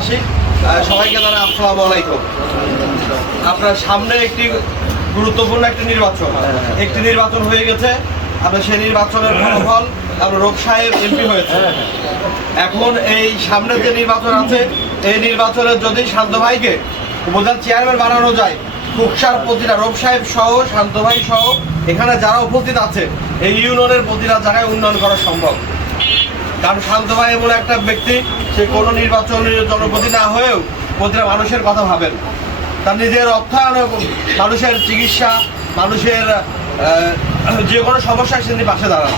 আসি। সবাইকে জানা আসসালামু আলাইকুম। আপনার সামনে একটি গুরুত্বপূর্ণ একটি নির্বাচন। একটি নির্বাচন হয়ে গেছে। আপনার সেই নির্বাচনের ফলাফল আপনার রোগ সাহেব এমপি হয়েছে। এখন এই সামনে যে নির্বাচন আছে এই নির্বাচনে যদি শান্ত ভাইকে উপজেলা চেয়ারম্যান বানানো যায় কুকসার প্রতিটা রোগ সাহেব সহ শান্ত ভাই সহ এখানে যারা উপস্থিত আছে এই ইউনিয়নের প্রতিটা জায়গায় উন্নয়ন করা সম্ভব। কারণ শান্ত ভাই এমন একটা ব্যক্তি, সে কোনো নির্বাচনের জনপ্রতি না হয়েও প্রতিটা মানুষের কথা ভাবেন। তার নিজের অর্থায়ন মানুষের চিকিৎসা, মানুষের যে কোনো সমস্যায় তিনি পাশে দাঁড়ান।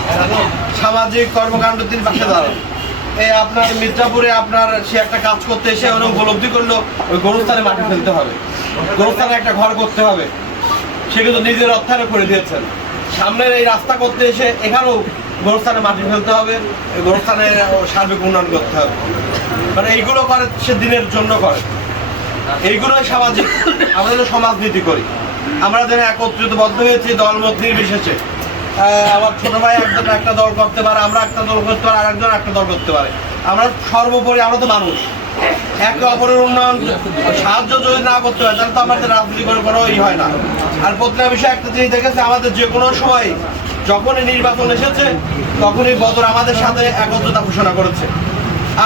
সামাজিক কর্মকাণ্ড তিনি পাশে দাঁড়ান। এই আপনার মির্জাপুরে আপনার সে একটা কাজ করতে এসে ওরা উপলব্ধি করল, ওই গরুস্থানে মাটি ফেলতে হবে। গরুস্থানে একটা ঘর করতে হবে। সে কিন্তু নিজের অর্থায়ন করে দিয়েছেন। সামনের এই রাস্তা করতে এসে এখানেও গোরস্থানে মাটি ফেলতে হবে, গোরস্থানে সার্বিক উন্নয়ন করতে হবে। মানে এইগুলো করে সে দিনের জন্য করে। এইগুলোই সামাজিক। আমরা যেন সমাজনীতি করি। আমরা যেন একত্রিত বদ্ধ হয়েছি, দলমত নির্বিশেষে। আমার ছোট ভাই একজন একটা দল করতে পারে, আমরা একটা দল করতে পারি, আরেকজন একটা দল করতে পারে। আমরা সর্বোপরি, আমরা তো মানুষ। একে অপরের উন্নয়ন সাহায্য যদি না করতে হয়, তাহলে তো আমাদের রাজনীতি করে কোনো ই হয় না। আর প্রত্যেক বিষয়ে একটা জিনিস দেখেছে, আমাদের যে কোনো সময় যখনই নির্বাচন এসেছে, তখনই বদর আমাদের সাথে একত্রতা ঘোষণা করেছে।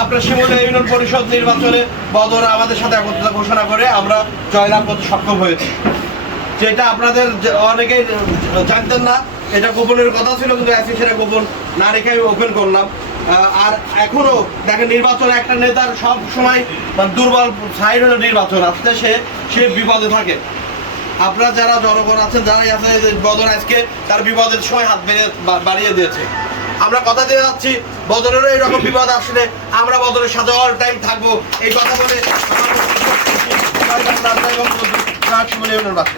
আপনার শিমুলে ইউনিয়ন পরিষদ নির্বাচনে বদর আমাদের সাথে একত্রতা ঘোষণা করে আমরা জয়লাভ করতে সক্ষম হয়েছি। যেটা আপনাদের অনেকেই জানতেন না, এটা গোপনের কথা ছিল, কিন্তু আজকে সেটা গোপন না রেখে আমি ওপেন করলাম। আর এখনও দেখেন নির্বাচন একটা নেতার সব সময় তার দুর্বল সাইড হলো নির্বাচন আসতে সে সে বিপদে থাকে। আপনারা যারা জনগণ আছেন, যারাই আছে বদর আজকে তার বিপদের সময় হাত বেড়ে বাড়িয়ে দিয়েছে। আমরা কথা দিয়ে যাচ্ছি, বদরেরও এইরকম বিপদ আসলে আমরা বদরের সাথে অল টাইম থাকব। এই কথা বলে বাচ্চা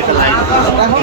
একটা লাইন।